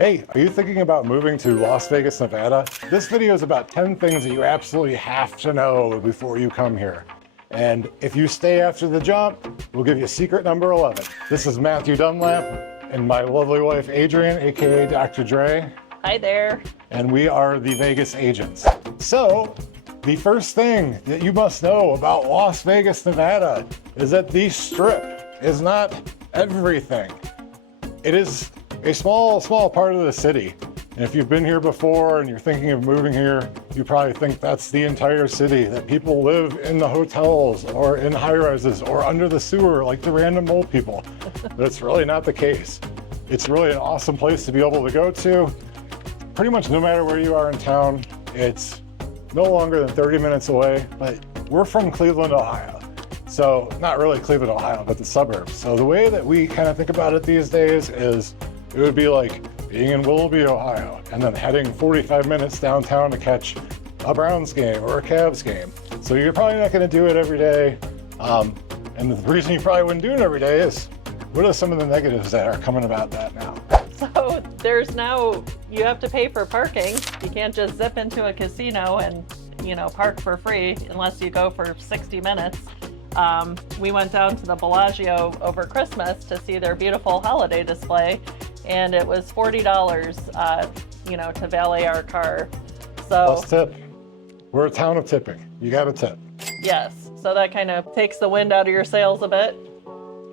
Hey, are you thinking about moving to Las Vegas, Nevada? This video is about 10 things that you absolutely have to know before you come here. And if you stay after the jump, we'll give you secret number 11. This is Matthew Dunlap and my lovely wife, Adrianne, AKA Dr. Dre. Hi there. And we are the Vegas Agents. So, the first thing that you must know about Las Vegas, Nevada is that the Strip is not everything. It is a small part of the city. And if you've been here before and you're thinking of moving here, you probably think that's the entire city, that people live in the hotels or in high-rises or under the sewer like the random old people. But it's really not the case. It's really an awesome place to be able to go to. Pretty much no matter where you are in town, it's no longer than 30 minutes away, but we're from Cleveland, Ohio. So not really Cleveland, Ohio, but the suburbs. So the way that we kind of think about it these days is it would be like being in Willoughby, Ohio, and then heading 45 minutes downtown to catch a Browns game or a Cavs game. So you're probably not going to do it every day. And the reason you probably wouldn't do it every day is, what are some of the negatives that are coming about that now? So there's now, you have to pay for parking. You can't just zip into a casino and, park for free unless you go for 60 minutes. We went down to the Bellagio over Christmas to see their beautiful holiday display, and it was $40, to valet our car. So plus tip. We're a town of tipping. You got to tip. Yes, so that kind of takes the wind out of your sails a bit.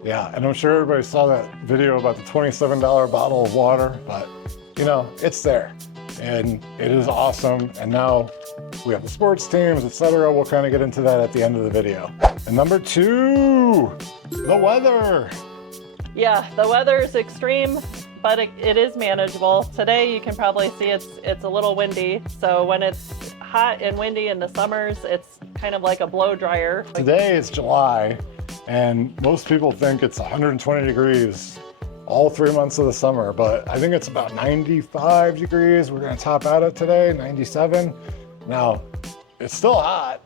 Yeah, and I'm sure everybody saw that video about the $27 bottle of water, but it's there and it is awesome. And now we have the sports teams, etc. We'll kind of get into that at the end of the video. And number 2, the weather. Yeah, the weather is extreme, but it is manageable. Today you can probably see it's a little windy. So when it's hot and windy in the summers, it's kind of like a blow dryer. Today is July, and most people think it's 120 degrees all 3 months of the summer, but I think it's about 95 degrees. We're gonna top out at today, 97. Now, it's still hot.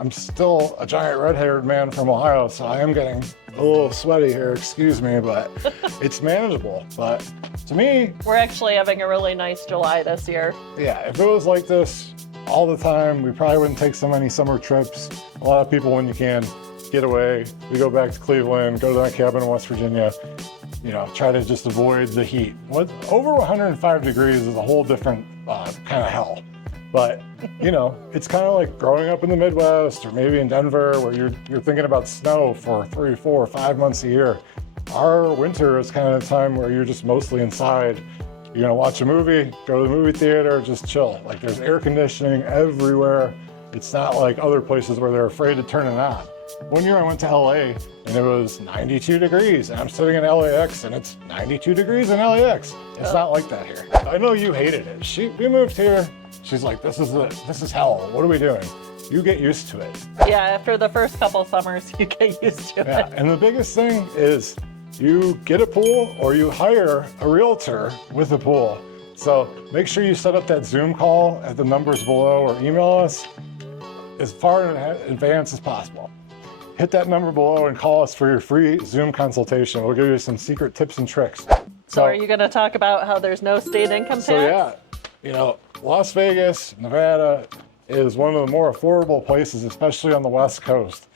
I'm still a giant red-haired man from Ohio, so I am getting a little sweaty here, excuse me, but it's manageable. But to me, we're actually having a really nice July this year. Yeah, if it was like this all the time, we probably wouldn't take so many summer trips. A lot of people, when you can, get away. We go back to Cleveland, go to that cabin in West Virginia, try to just avoid the heat. Over 105 degrees is a whole different kind of hell. But, it's kind of like growing up in the Midwest or maybe in Denver where you're thinking about snow for 3, 4, 5 months a year. Our winter is kind of the time where you're just mostly inside. You're gonna watch a movie, go to the movie theater, just chill. Like there's air conditioning everywhere. It's not like other places where they're afraid to turn it on. One year I went to LA and it was 92 degrees and I'm sitting in LAX and it's 92 degrees in LAX. It's not like that here. I know you hated it. We moved here. She's like, this is hell. What are we doing? You get used to it. Yeah, after the first couple summers, you get used to it. Yeah, and the biggest thing is you get a pool or you hire a realtor with a pool. So make sure you set up that Zoom call at the numbers below or email us as far in advance as possible. Hit that number below and call us for your free Zoom consultation. We'll give you some secret tips and tricks. So are you going to talk about how there's no state income tax? So yeah, Las Vegas, Nevada is one of the more affordable places, especially on the West Coast.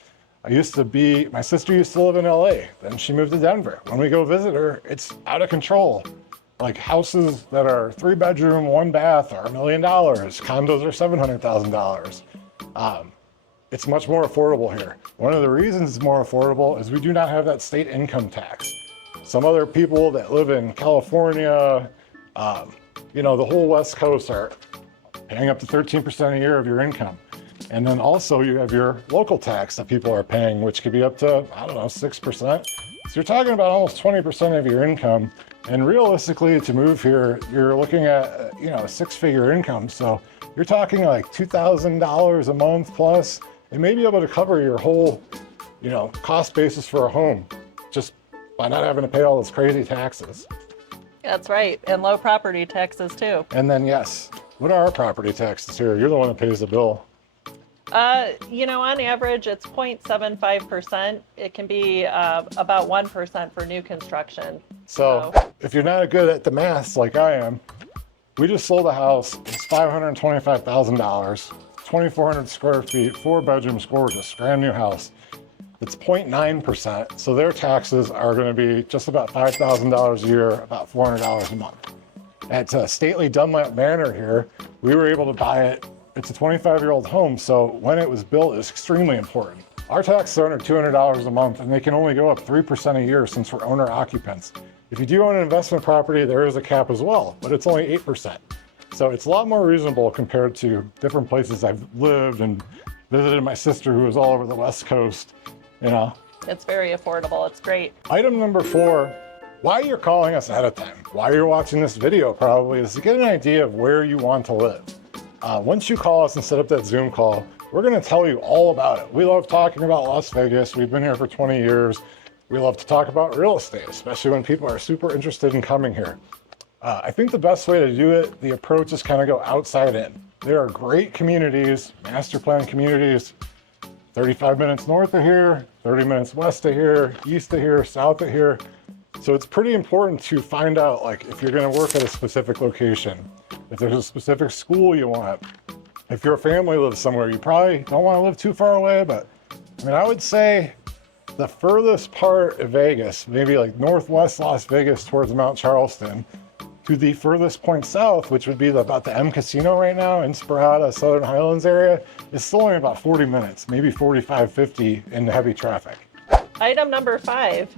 My sister used to live in LA, then she moved to Denver. When we go visit her, it's out of control. Like houses that are 3-bedroom, 1 bath are $1 million. Condos are $700,000. It's much more affordable here. One of the reasons it's more affordable is we do not have that state income tax. Some other people that live in California, the whole West Coast are paying up to 13% a year of your income. And then also you have your local tax that people are paying, which could be up to, 6%. So you're talking about almost 20% of your income. And realistically, to move here, you're looking at, a 6-figure income. So you're talking like $2,000 a month plus, and may be able to cover your whole, cost basis for a home just by not having to pay all those crazy taxes. That's right, and low property taxes too. And then yes, what are our property taxes here? You're the one that pays the bill. On average, it's 0.75%. It can be about 1% for new construction. So if you're not good at the maths like I am, we just sold a house. It's $525,000, 2,400 square feet, 4 bedrooms, gorgeous, brand new house. It's 0.9%. So their taxes are going to be just about $5,000 a year, about $400 a month. At Stately Dunlap Manor here, we were able to buy it. It's a 25-year-old home, so when it was built, it's extremely important. Our taxes are under $200 a month, and they can only go up 3% a year since we're owner occupants. If you do own an investment property, there is a cap as well, but it's only 8%. So it's a lot more reasonable compared to different places I've lived and visited my sister who was all over the West Coast, It's very affordable. It's great. Item number 4, why you're calling us ahead of time, why you're watching this video probably, is to get an idea of where you want to live. Once you call us and set up that Zoom call, we're going to tell you all about it. We love talking about Las Vegas. We've been here for 20 years. We love to talk about real estate, especially when people are super interested in coming here. I think the best way to do it, the approach is kind of go outside in. There are great communities, master plan communities, 35 minutes north of here, 30 minutes west of here, east of here, south of here. So it's pretty important to find out, like, if you're going to work at a specific location, if there's a specific school you want. If your family lives somewhere, you probably don't want to live too far away, but I would say the furthest part of Vegas, maybe like northwest Las Vegas towards Mount Charleston, to the furthest point south, which would be about the M Casino right now, Inspirada, Southern Highlands area, is still only about 40 minutes, maybe 45, 50 in heavy traffic. Item number 5,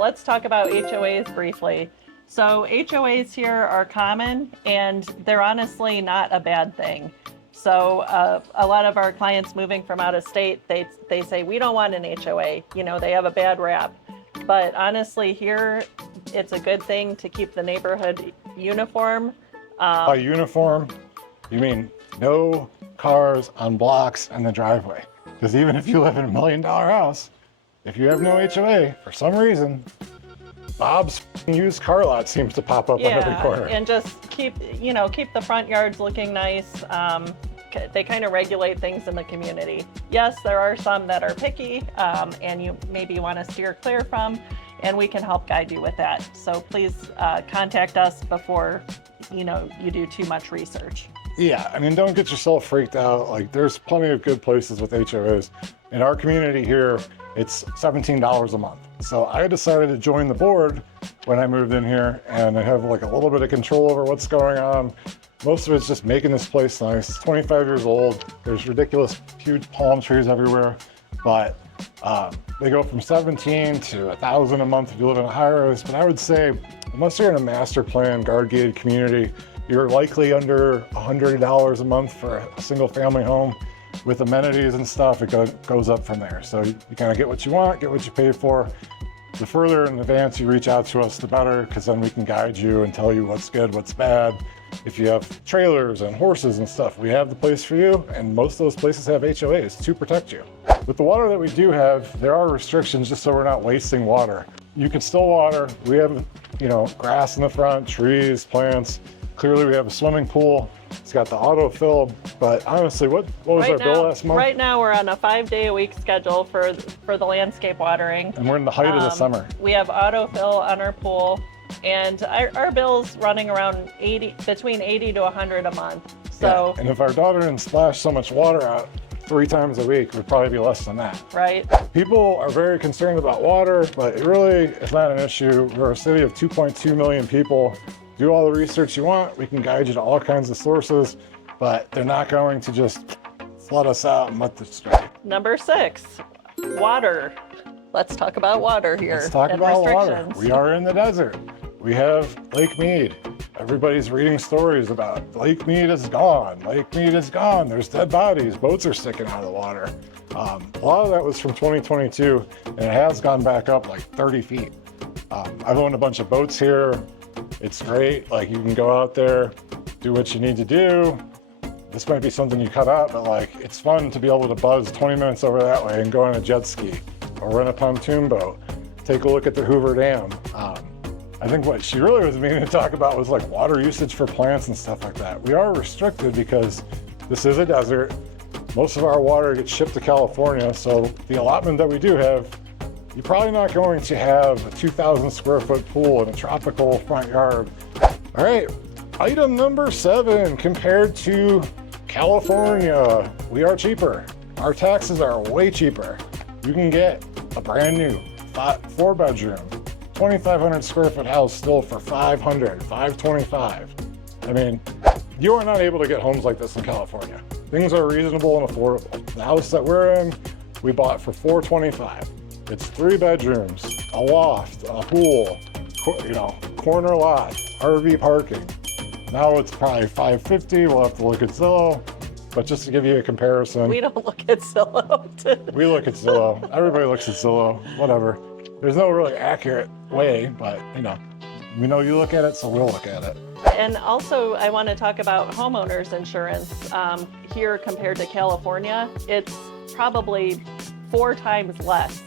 let's talk about HOAs briefly. So HOAs here are common, and they're honestly not a bad thing. So a lot of our clients moving from out of state, they say, we don't want an HOA. They have a bad rap. But honestly, here, it's a good thing to keep the neighborhood uniform. By uniform, you mean no cars on blocks in the driveway. Because even if you live in $1 million house, if you have no HOA, for some reason, Bob's used car lot seems to pop up on every corner. And just keep the front yards looking nice. They kind of regulate things in the community. Yes, there are some that are picky, and you maybe want to steer clear from, and we can help guide you with that. So please contact us before you do too much research. Yeah, don't get yourself freaked out. Like, there's plenty of good places with HOAs. In our community here, it's $17 a month. So I decided to join the board when I moved in here, and I have like a little bit of control over what's going on. Most of it's just making this place nice. It's 25 years old. There's ridiculous, huge palm trees everywhere, but they go from 17 to 1,000 a month if you live in a high-rise. But I would say, unless you're in a master plan, guard-gated community, you're likely under $100 a month for a single-family home. With amenities and stuff, it goes up from there. So you kind of get what you want, get what you pay for. The further in advance you reach out to us, the better, because then we can guide you and tell you what's good, what's bad. If you have trailers and horses and stuff, we have the place for you, and most of those places have HOAs to protect you. With the water that we do have, there are restrictions just so we're not wasting water. You can still water. We have, grass in the front, trees, plants. Clearly we have a swimming pool. It's got the autofill, but honestly, what was our bill last month? Right now we're on a 5-day-a-week schedule for the landscape watering. And we're in the height of the summer. We have autofill on our pool, and our bill's running around between 80 to 100 a month. So, yeah. And if our daughter didn't splash so much water out 3 times a week, it would probably be less than that. Right. People are very concerned about water, but it really is not an issue. We're a city of 2.2 million people. Do all the research you want. We can guide you to all kinds of sources, but they're not going to just flood us out and let this stray. Number 6, water. Let's talk about water here. Let's talk about water. We are in the desert. We have Lake Mead. Everybody's reading stories about Lake Mead is gone. Lake Mead is gone. There's dead bodies. Boats are sticking out of the water. A lot of that was from 2022, and it has gone back up like 30 feet. I've owned a bunch of boats here. It's great. Like, you can go out there, do what you need to do. This might be something you cut out, but like, it's fun to be able to buzz 20 minutes over that way and go on a jet ski or rent a pontoon boat. Take a look at the Hoover Dam. I think what she really was meaning to talk about was like water usage for plants and stuff like that. We are restricted because this is a desert. Most of our water gets shipped to California, so the allotment that we do have, you're probably not going to have a 2,000 square foot pool in a tropical front yard. All right, item number 7, compared to California, we are cheaper. Our taxes are way cheaper. You can get a brand new 4-bedroom, 2,500 square foot house still for $500, $525. I mean, you are not able to get homes like this in California. Things are reasonable and affordable. The house that we're in, we bought for $425. It's 3 bedrooms, a loft, a pool, corner lot, RV parking. Now it's probably $550. We'll have to look at Zillow, but just to give you a comparison. We don't look at Zillow. We look at Zillow. Everybody looks at Zillow, whatever. There's no really accurate way, but we know you look at it, so we'll look at it. And also, I want to talk about homeowners insurance. Here compared to California, it's probably 4 times less.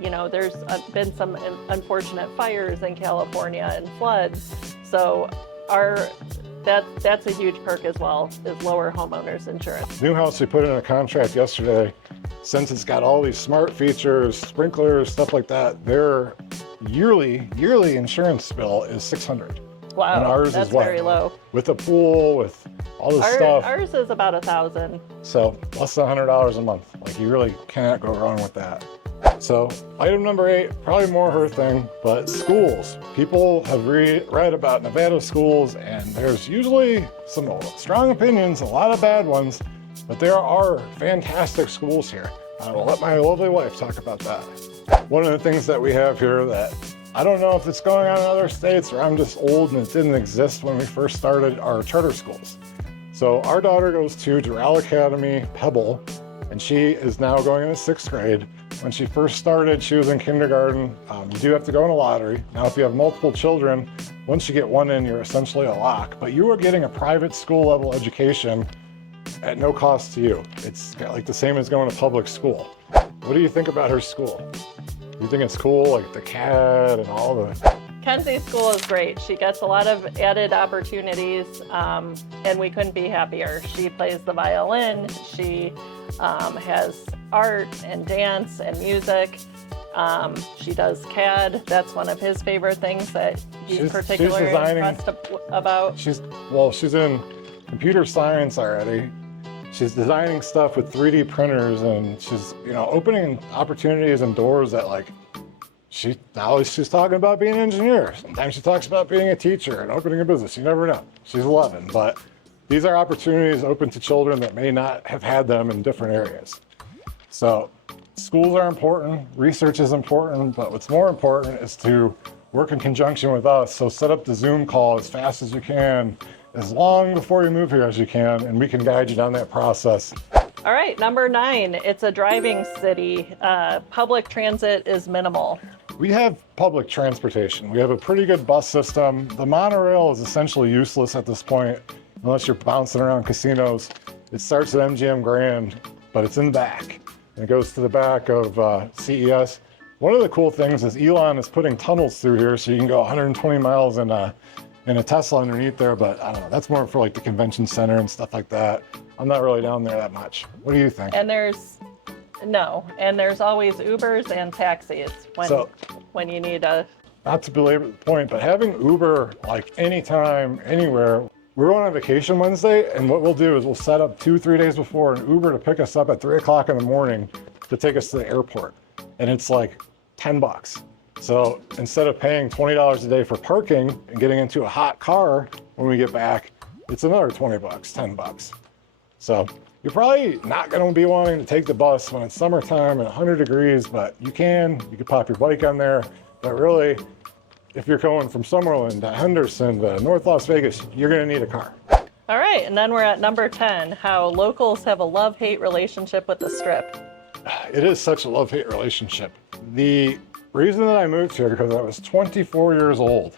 There's been some unfortunate fires in California and floods. So that's a huge perk as well, is lower homeowners insurance. New house we put in a contract yesterday, since it's got all these smart features, sprinklers, stuff like that, their yearly insurance bill is $600. Wow, and ours that's is what? very low. With a pool, with all this stuff. Ours is about $1,000. So less than $100 a month. Like, you really cannot go wrong with that. So item number 8, probably more her thing, but schools. People have read about Nevada schools, and there's usually some strong opinions, a lot of bad ones, but there are fantastic schools here. I will let my lovely wife talk about that. One of the things that we have here that I don't know if it's going on in other states or I'm just old and it didn't exist when we first started, are charter schools. So our daughter goes to Doral Academy, Pebble, and she is now going into 6th grade. When she first started, she was in kindergarten. You do have to go in a lottery. Now, if you have multiple children, once you get one in, you're essentially a lock, but you are getting a private school level education at no cost to you. It's like the same as going to public school. What do you think about her school? You think it's cool, like the CAD and all the... Kenzie's school is great. She gets a lot of added opportunities, and we couldn't be happier. She plays the violin. She has art and dance and music. She does CAD. That's one of his favorite things that he's particularly impressed about. She's in computer science already. She's designing stuff with 3D printers, and she's opening opportunities and doors that she's talking about being an engineer. Sometimes she talks about being a teacher and opening a business. You never know. She's 11, but these are opportunities open to children that may not have had them in different areas. So schools are important, research is important, but what's more important is to work in conjunction with us. So set up the Zoom call as fast as you can, as long before you move here as you can, and we can guide you down that process. All right, number 9, it's a driving city. Public transit is minimal. We have public transportation. We have a pretty good bus system. The monorail is essentially useless at this point, unless you're bouncing around casinos. It starts at MGM Grand, but it's in the back, and it goes to the back of CES. One of the cool things is Elon is putting tunnels through here, so you can go 120 miles in a Tesla underneath there, but I don't know, that's more for like the convention center and stuff like that. I'm not really down there that much. What do you think? And there's always Ubers and taxis when you need a... Not to belabor the point, but having Uber like anytime, anywhere. We're going on vacation Wednesday, and what we'll do is we'll set up 2-3 days before an Uber to pick us up at 3 o'clock in the morning to take us to the airport. And it's like $10. So instead of paying $20 a day for parking and getting into a hot car when we get back, it's another $20, $10. So you're probably not going to be wanting to take the bus when it's summertime and 100 degrees, but you can pop your bike on there. But really, if you're going from Summerlin to Henderson to North Las Vegas, you're going to need a car. All right, and then we're at number 10, how locals have a love-hate relationship with the Strip. It is such a love-hate relationship. The reason that I moved here, because I was 24 years old.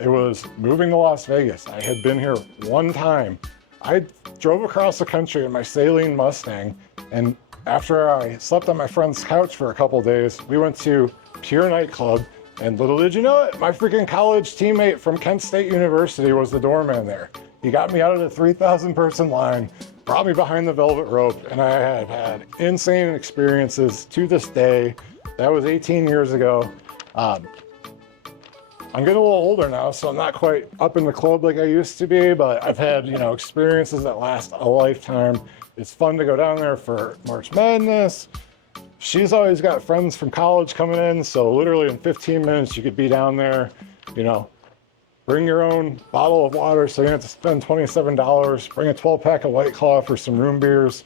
It was moving to Las Vegas. I had been here one time. I drove across the country in my Saline Mustang, and after I slept on my friend's couch for a couple days, we went to Pure Nightclub, and little did you know it, my freaking college teammate from Kent State University was the doorman there. He got me out of the 3,000 person line, brought me behind the velvet rope, and I have had insane experiences to this day. That was 18 years ago. I'm getting a little older now, so I'm not quite up in the club like I used to be, but I've had, experiences that last a lifetime. It's fun to go down there for March Madness. She's always got friends from college coming in, so literally in 15 minutes you could be down there, bring your own bottle of water so you don't have to spend $27, bring a 12-pack of White Claw for some room beers,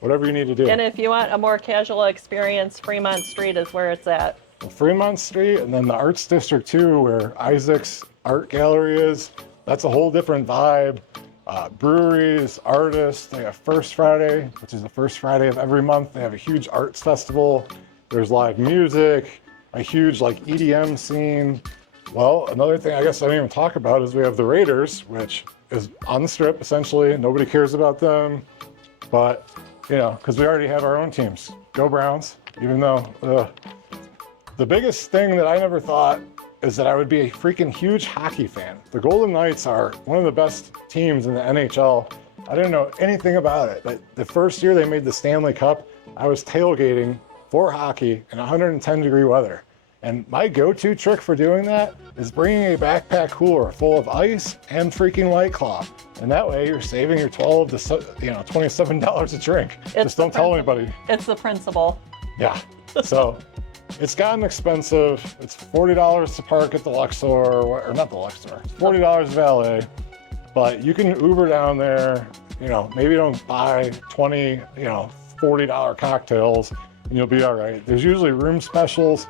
whatever you need to do. And if you want a more casual experience, Fremont Street is where it's at. Fremont Street, and then the Arts District too, where Isaac's Art Gallery is. That's a whole different vibe. Breweries, artists, they have First Friday, which is the first Friday of every month. They have a huge arts festival. There's live music, a huge EDM scene. Well, another thing I guess I didn't even talk about is we have the Raiders, which is on the Strip essentially. Nobody cares about them, but because we already have our own teams. Go Browns, even though the biggest thing that I never thought is that I would be a freaking huge hockey fan. The Golden Knights are one of the best teams in the NHL. I didn't know anything about it, but the first year they made the Stanley Cup, I was tailgating for hockey in 110-degree weather. And my go-to trick for doing that is bringing a backpack cooler full of ice and freaking White Claw. And that way you're saving your $12 to $27 a drink. Just don't tell anybody. It's the principle. Yeah. So it's gotten expensive. It's $40 to park at the Luxor, or not the Luxor. It's $40 valet, but you can Uber down there. Maybe don't buy 20, $40 cocktails, and you'll be all right. There's usually room specials,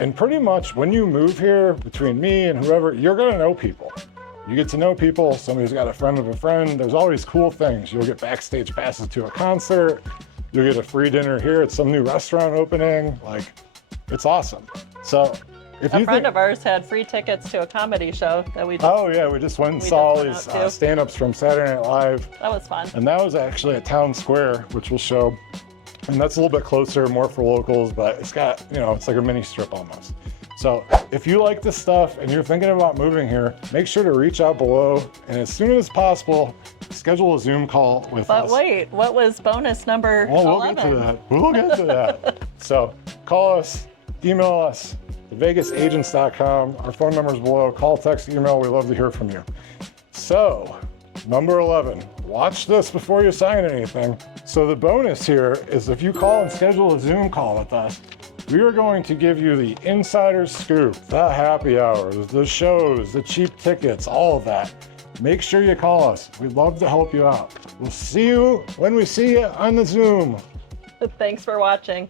and pretty much when you move here, between me and whoever, you're gonna know people. You get to know people. Somebody's got a friend of a friend. There's always cool things. You'll get backstage passes to a concert. You'll get a free dinner here at some new restaurant opening. It's awesome. So if a friend of ours had free tickets to a comedy show that we just, oh yeah, we just went and saw all these stand-ups from Saturday Night Live. That was fun. And that was actually at Town Square, which we'll show. And that's a little bit closer, more for locals, but it's got, it's like a mini strip almost. So if you like this stuff and you're thinking about moving here, make sure to reach out below, and as soon as possible, schedule a Zoom call with us. But wait, what was bonus number 11? We'll get to that. We'll get to that. So call us, email us, TheVegasAgents.com. Our phone number's below. Call, text, email. We love to hear from you. So, number 11. Watch this before you sign anything. So the bonus here is if you call and schedule a Zoom call with us, we are going to give you the insider scoop, the happy hours, the shows, the cheap tickets, all of that. Make sure you call us. We'd love to help you out. We'll see you when we see you on the Zoom. Thanks for watching.